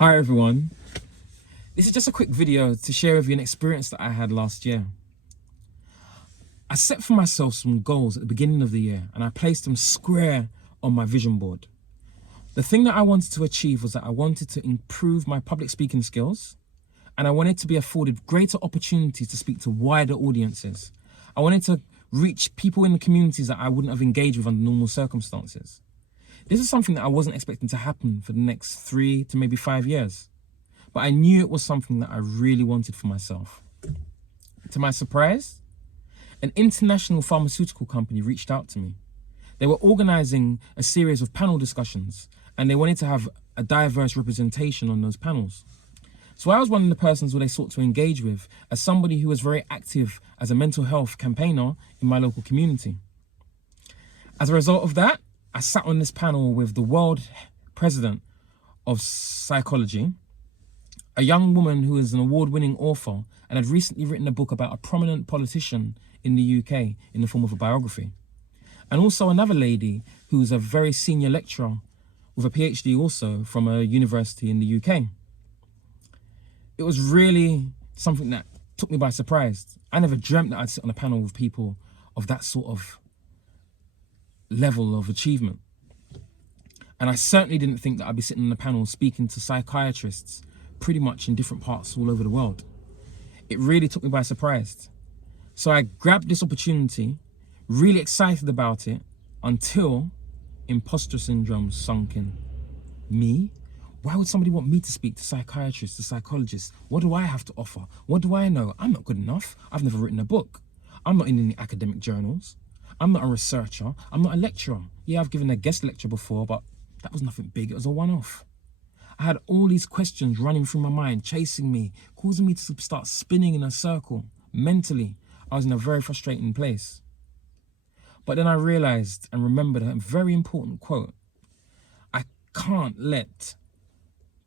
Hi everyone, this is just a quick video to share with you an experience that I had last year. I set for myself some goals at the beginning of the year and I placed them square on my vision board. The thing that I wanted to achieve was that I wanted to improve my public speaking skills and I wanted to be afforded greater opportunities to speak to wider audiences. I wanted to reach people in the communities that I wouldn't have engaged with under normal circumstances. This is something that I wasn't expecting to happen for the next 3 to maybe 5 years. But I knew it was something that I really wanted for myself. To my surprise, an international pharmaceutical company reached out to me. They were organizing a series of panel discussions and they wanted to have a diverse representation on those panels. So I was one of the persons who they sought to engage with as somebody who was very active as a mental health campaigner in my local community. As a result of that, I sat on this panel with the world president of psychology, a young woman who is an award-winning author and had recently written a book about a prominent politician in the UK in the form of a biography. And also another lady who's a very senior lecturer with a PhD also from a university in the UK. It was really something that took me by surprise. I never dreamt that I'd sit on a panel with people of that sort of level of achievement. And I certainly didn't think that I'd be sitting on a panel speaking to psychiatrists pretty much in different parts all over the world. It really took me by surprise. So I grabbed this opportunity, really excited about it, until imposter syndrome sunk in. Me? Why would somebody want me to speak to psychiatrists, to psychologists? What do I have to offer? What do I know? I'm not good enough. I've never written a book. I'm not in any academic journals. I'm not a researcher. I'm not a lecturer. Yeah, I've given a guest lecture before, but that was nothing big. It was a one-off. I had all these questions running through my mind, chasing me, causing me to start spinning in a circle. Mentally, I was in a very frustrating place. But then I realized and remembered a very important quote. I can't let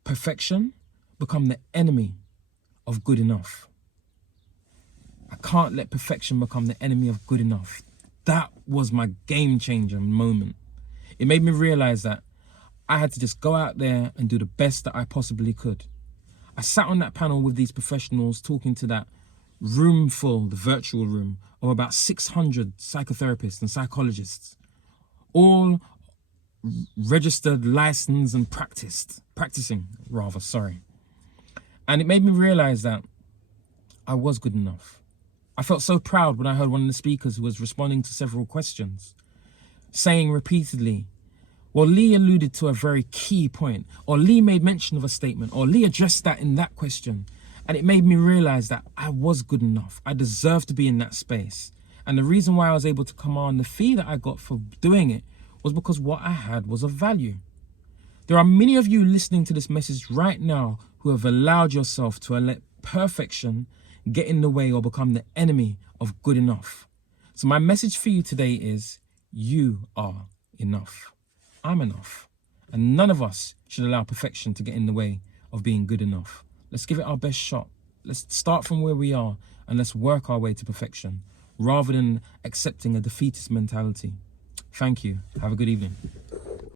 perfection become the enemy of good enough. I can't let perfection become the enemy of good enough. That was my game changer moment. It made me realize that I had to just go out there and do the best that I possibly could. I sat on that panel with these professionals talking to that room full, the virtual room, of about 600 psychotherapists and psychologists, all registered, licensed and practicing. And it made me realize that I was good enough. I felt so proud when I heard one of the speakers who was responding to several questions, saying repeatedly, well, Lee alluded to a very key point, or Lee made mention of a statement, or Lee addressed that in that question. And it made me realize that I was good enough. I deserved to be in that space. And the reason why I was able to command the fee that I got for doing it was because what I had was of value. There are many of you listening to this message right now who have allowed yourself to let perfection get in the way or become the enemy of good enough. So my message for you today is, you are enough. I'm enough. And none of us should allow perfection to get in the way of being good enough. Let's give it our best shot. Let's start from where we are and let's work our way to perfection rather than accepting a defeatist mentality. Thank you. Have a good evening.